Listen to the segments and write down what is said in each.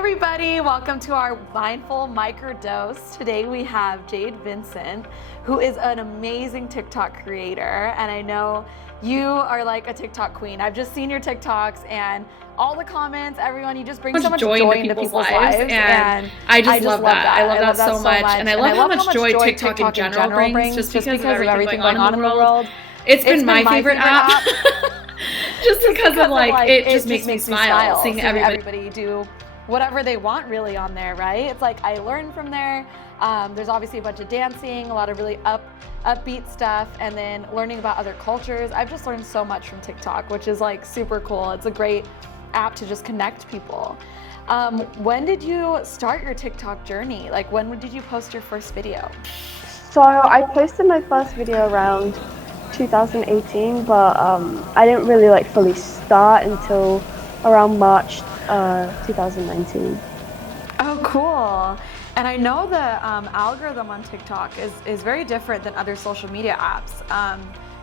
everybody, welcome to our Mindful Microdose. Today we have Jayde Vincent, who is an amazing TikTok creator, and I know you are like a TikTok queen. I've just seen your TikToks and all the comments, everyone, you just bring so much joy into people's lives, and I just love that. I love that so much, and I love how much joy TikTok in general brings, just because of everything going on in the world. It's been my favorite app. just because of it just makes me smile seeing everybody do whatever they want really on there, right? It's like I learn from there. There's obviously a bunch of dancing, a lot of really upbeat stuff, and then learning about other cultures. I've just learned so much from TikTok, which is like super cool. It's a great app to just connect people. When did you start your TikTok journey? Like, when did you post your first video? So I posted my first video around 2018, but I didn't really fully start until around March 2019. Oh, cool. And I know the algorithm on TikTok is very different than other social media apps.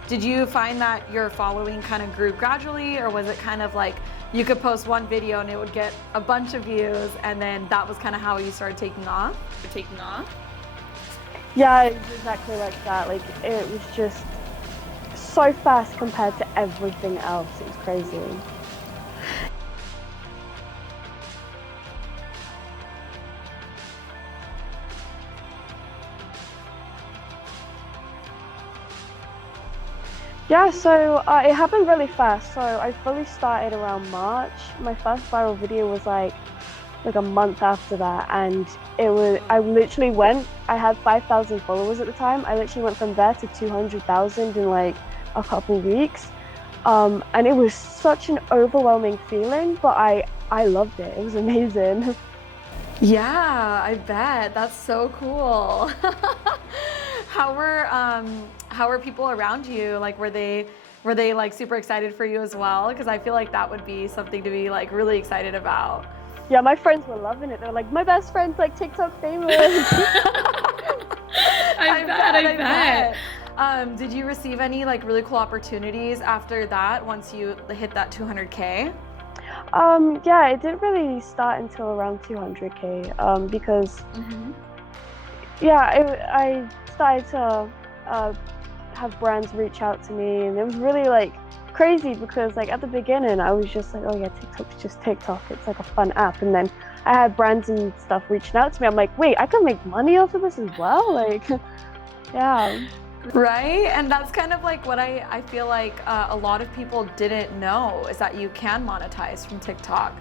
Did you find that your following kind of grew gradually, or was it kind of like you could post one video and it would get a bunch of views, and then that was kind of how you started taking off? Yeah, it was exactly like that. Like, it was just so fast compared to everything else. It was crazy. Yeah, so it happened really fast. So I fully started around March. My first viral video was like a month after that, and I had 5,000 followers at the time. I literally went from there to 200,000 in like a couple weeks. And it was such an overwhelming feeling, but I loved it. It was amazing. Yeah, I bet. That's so cool. How were people around you? Like, were they like super excited for you as well? Because I feel like that would be something to be like really excited about. Yeah, my friends were loving it. They're like, my best friend's like TikTok famous. I bet. Did you receive any like really cool opportunities after that once you hit that 200K? Yeah, it didn't really start until around 200K because I started to have brands reach out to me, and it was really like crazy because like at the beginning I was just like, oh yeah, TikTok's just TikTok, it's like a fun app, and then I had brands and stuff reaching out to me. I'm like, wait, I can make money off of this as well? Like, yeah. Right? And that's kind of like what I feel like a lot of people didn't know, is that you can monetize from TikTok.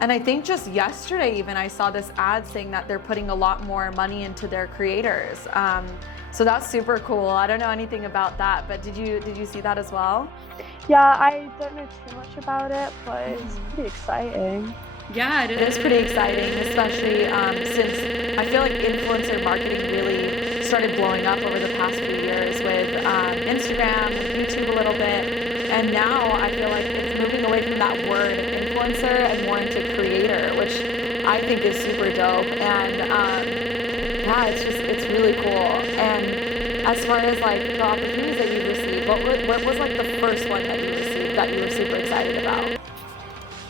And I think just yesterday even I saw this ad saying that they're putting a lot more money into their creators. So that's super cool. I don't know anything about that, but did you see that as well? Yeah, I don't know too much about it, but it's pretty exciting. Yeah, it is pretty exciting, especially since I feel like influencer marketing really started blowing up over the past few years with Instagram, with YouTube a little bit, and now I feel like it's moving away from that word influencer and more into creator, which I think is super dope. And yeah, it's really cool. And as far as like the opportunities that you received, what was like the first one that you received that you were super excited about?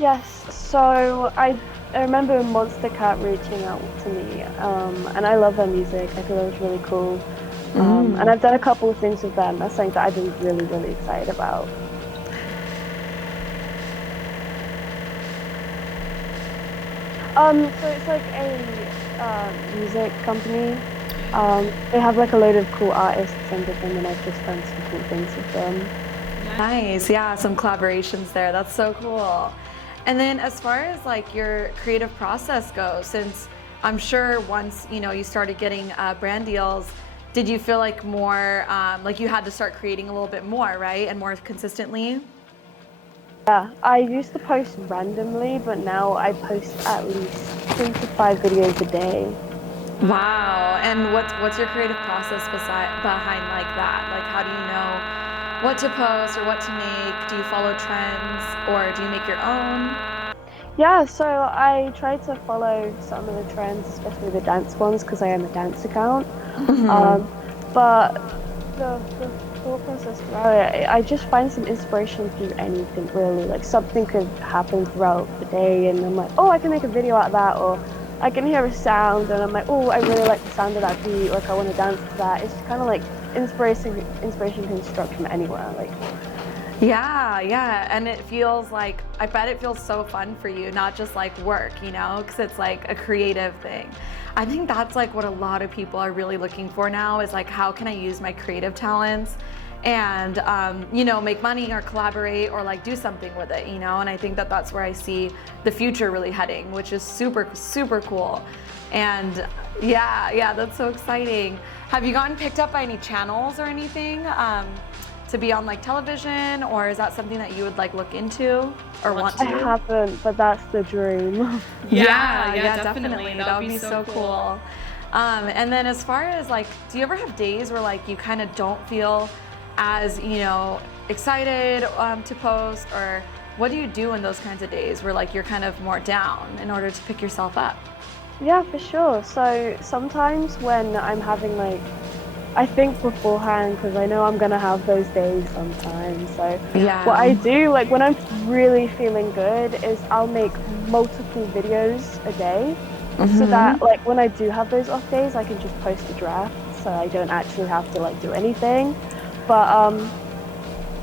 Yes, so I remember Monster Cat reaching out to me, and I love their music. I thought that was really cool. And I've done a couple of things with them. That's something that I've been really, really excited about. So it's like a music company. They have like a load of cool artists under them, and I've just done some cool things with them. Nice, yeah, some collaborations there. That's so cool. And then as far as like your creative process goes, since I'm sure once you started getting brand deals, did you feel like more like you had to start creating a little bit more, right, and more consistently? Yeah, I used to post randomly, but now I post at least 3 to 5 videos a day. Wow. And what's your creative process behind like that? Like, how do you know what to post or what to make? Do you follow trends or do you make your own? Yeah, so I try to follow some of the trends, especially the dance ones, because I am a dance account. But the thought process throughout it, I just find some inspiration through anything really. Like something could happen throughout the day and I'm like, oh, I can make a video out of that, or I can hear a sound and I'm like, oh, I really like the sound of that beat, like I want to dance to that. It's kind of like inspiration can struck from anywhere. Like, yeah, and it feels like, I bet it feels so fun for you, not just like work, you know, because it's like a creative thing. I think that's like what a lot of people are really looking for now, is like, how can I use my creative talents and, you know, make money or collaborate or like do something with it, you know? And I think that that's where I see the future really heading, which is super, super cool. And yeah, that's so exciting. Have you gotten picked up by any channels or anything? To be on like television, or is that something that you would like look into or want to? I haven't, but that's the dream. Yeah, definitely. That would be so cool. And then as far as like, do you ever have days where like you kind of don't feel as, you know, excited to post, or what do you do in those kinds of days where like you're kind of more down in order to pick yourself up? Yeah, for sure. So sometimes when I'm having like, I think beforehand, because I know I'm gonna have those days sometimes. So what I do, like when I'm really feeling good, is I'll make multiple videos a day, so that like when I do have those off days, I can just post a draft, so I don't actually have to like do anything. But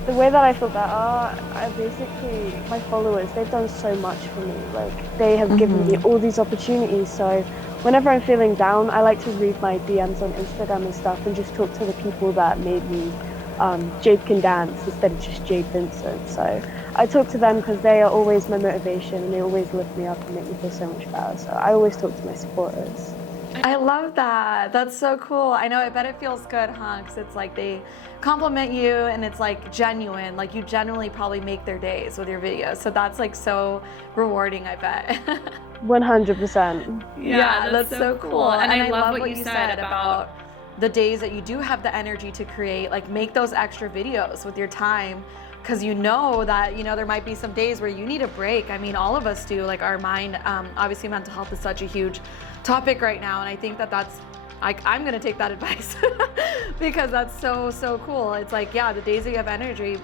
the way that I feel better, I basically, my followers, they've done so much for me. Like they have given me all these opportunities. So whenever I'm feeling down, I like to read my DMs on Instagram and stuff and just talk to the people that made me Jayde can dance instead of just Jayde Vincent. So I talk to them because they are always my motivation and they always lift me up and make me feel so much better. So I always talk to my supporters. I love that. That's so cool. I know, I bet it feels good, huh? Because it's like they compliment you and it's like genuine. Like you genuinely probably make their days with your videos. So that's like so rewarding, I bet. 100%. Yeah, that's so cool. And I love what you said about the days that you do have the energy to create, like make those extra videos with your time. Because you know that, you know, there might be some days where you need a break. I mean, all of us do, like our mind, obviously mental health is such a huge topic right now. And I think that that's, I'm going to take that advice because that's so, so cool. It's like, yeah, the days that you have energy,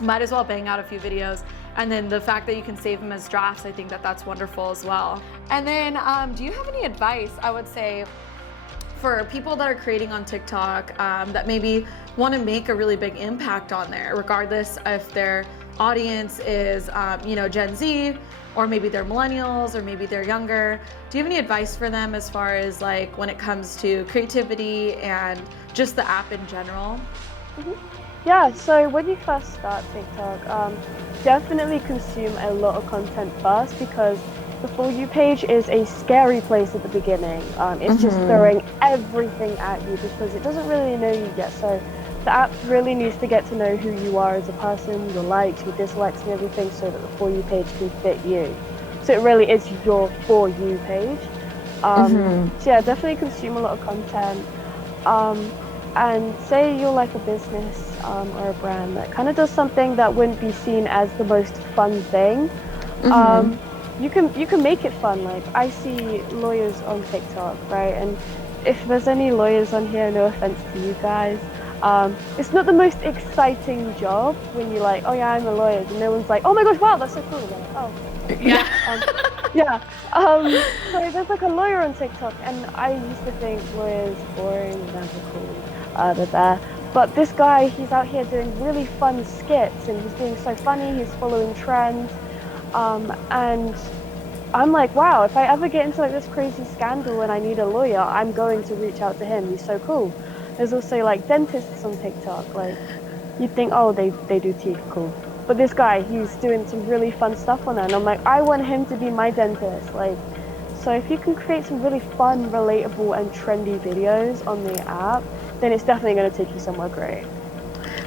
might as well bang out a few videos. And then the fact that you can save them as drafts, I think that that's wonderful as well. And then do you have any advice, I would say, for people that are creating on TikTok that maybe want to make a really big impact on there, regardless if their audience is, you know, Gen Z, or maybe they're millennials, or maybe they're younger. Do you have any advice for them as far as like when it comes to creativity and just the app in general? Yeah, so when you first start TikTok, definitely consume a lot of content first, because the For You page is a scary place at the beginning. It's just throwing everything at you because it doesn't really know you yet. So the app really needs to get to know who you are as a person, your likes, your dislikes and everything, so that the For You page can fit you. So it really is your For You page. So yeah, definitely consume a lot of content. And say you're like a business or a brand that kind of does something that wouldn't be seen as the most fun thing. You can make it fun. Like I see lawyers on TikTok, right? And if there's any lawyers on here, no offense to you guys, it's not the most exciting job when you're like, oh yeah, I'm a lawyer, and no one's like, oh my gosh, wow, that's so cool. They're like, oh. So there's like a lawyer on TikTok, and I used to think lawyers boring, never cool, but this guy, he's out here doing really fun skits, and he's being so funny, he's following trends. And I'm like, wow, if I ever get into like this crazy scandal and I need a lawyer, I'm going to reach out to him. He's so cool. There's also like dentists on TikTok. Like you'd think, oh, they do teeth, cool. But this guy, he's doing some really fun stuff on there. And I'm like, I want him to be my dentist. Like, so if you can create some really fun, relatable and trendy videos on the app, then it's definitely going to take you somewhere great.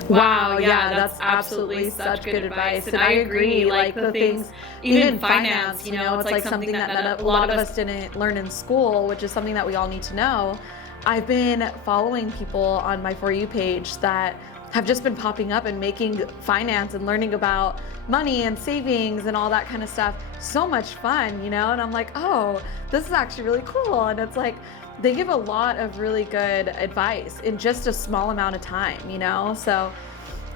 Wow, yeah, that's absolutely such good advice. And I agree, like the things, even in finance, you know, it's like something that a lot of us didn't learn in school, which is something that we all need to know. I've been following people on my For You page that have just been popping up and making finance and learning about money and savings and all that kind of stuff so much fun, you know? And I'm like, oh, this is actually really cool. And it's like, they give a lot of really good advice in just a small amount of time, you know? So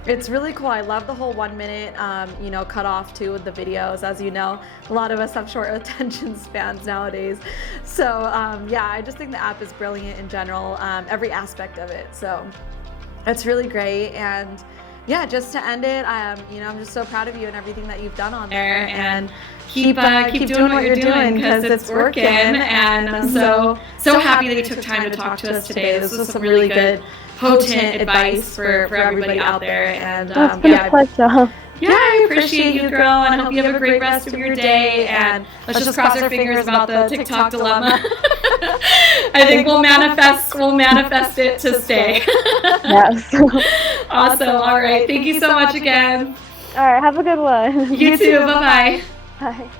it's really cool. I love the whole 1 minute, cut off too with the videos. As you know, a lot of us have short attention spans nowadays. So I just think the app is brilliant in general, every aspect of it. So it's really great. And yeah, just to end it, I'm just so proud of you and everything that you've done on there. And keep doing what you're doing because it's working. And I'm so happy that you took time to talk to us today. This was some really good, potent advice for everybody out there. And it's been a pleasure. Yeah, I appreciate you, girl, and I hope you have a great rest of your day. And let's just cross our fingers about the TikTok dilemma. I think we'll manifest it to stay. Yes. Awesome. All right. Thank you so much again. All right. Have a good one. You too. Bye-bye. Bye.